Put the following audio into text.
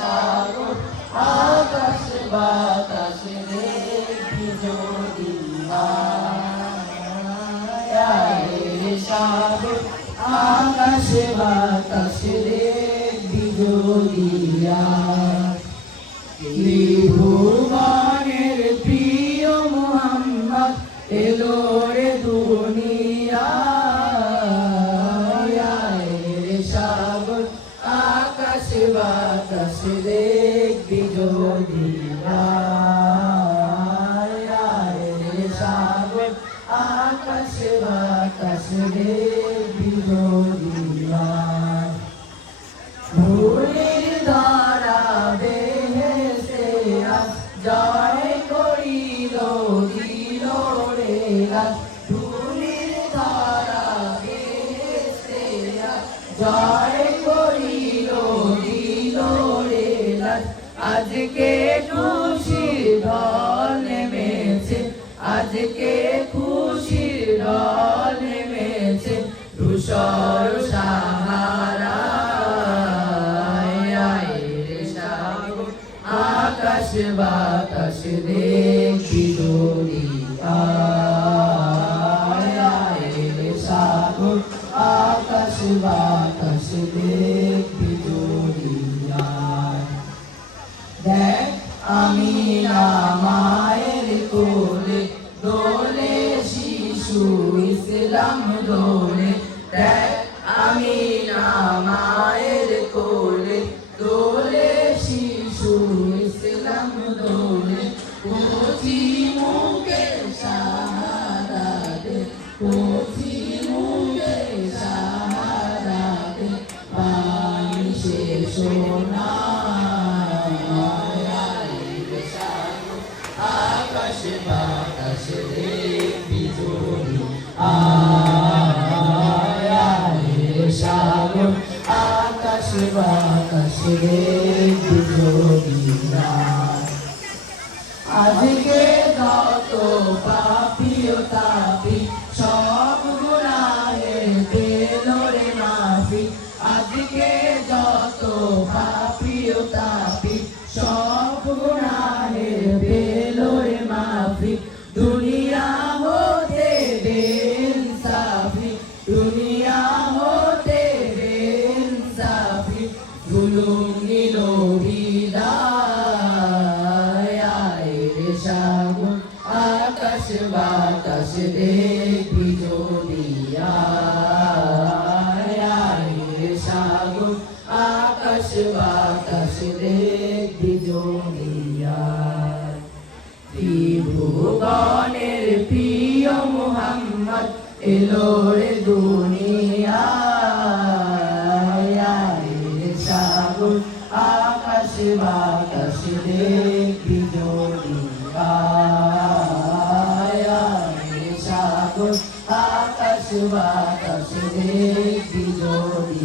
সাগর আকাশ বাতাস দেখবি যদি রে সাগর আকাশ বাতাস দেখবি যদি ত্রিভুবনের প্রিয় মুহাম্মদ এলো রে দুনিয়ায় রে সাগর আকাশ বাতাস দেখবি যদি রে সাগর আকাশ বাতাস দেখবি যদি ভুলের ধারা বেহেশতে আজ জয় করিল দিল রে রাত ভুলের ধারা বেহেশতে আজ জয় করিল দিল রে রাত আজকে খুশির ঢল নেমেছে আজকে খুশির ঢল নেমেছে ধূসর সাহারা আকাশ বাতাস দেখবি যদি রে সাগর আকাশ বাতাস দেখবি যদি দেখ আমি না মায়ের কোলে দোলে শিশু ইসলাম দোলে দেখ আমি না মায়ের কোলে দোলে শিশু ইসলাম দোলে কচি মুখে শাহাদাতে কচি মুখে শাহাদাতে পানি শেষ না আকাশ বাতাস দেখবি যদি রে সাগর আকাশ বাতাস দেখবি যদি আজকে যত পাপী ও তাপী সব গুনাহের পেল রে মাফি আজকে যত পাপী ও তাপী সব গুনাহের পেল রে মাফি দুনিয়া হতে বেইনসাফি দুনিয়া হতে বেইনসাফি জুলুম নিল বিদায় রে সাগর আকাশ বাতাস দেখবি যদি রে সাগর আকাশ বাতাস দেখবি যদি ত্রিভুবনের প্রিয় মুহাম্মদ এলো রে দুনিয়ায় রে সাগর আকাশ বাতাস দেখবি যদি রে সাগর আকাশ বাতাস দেখবি যদি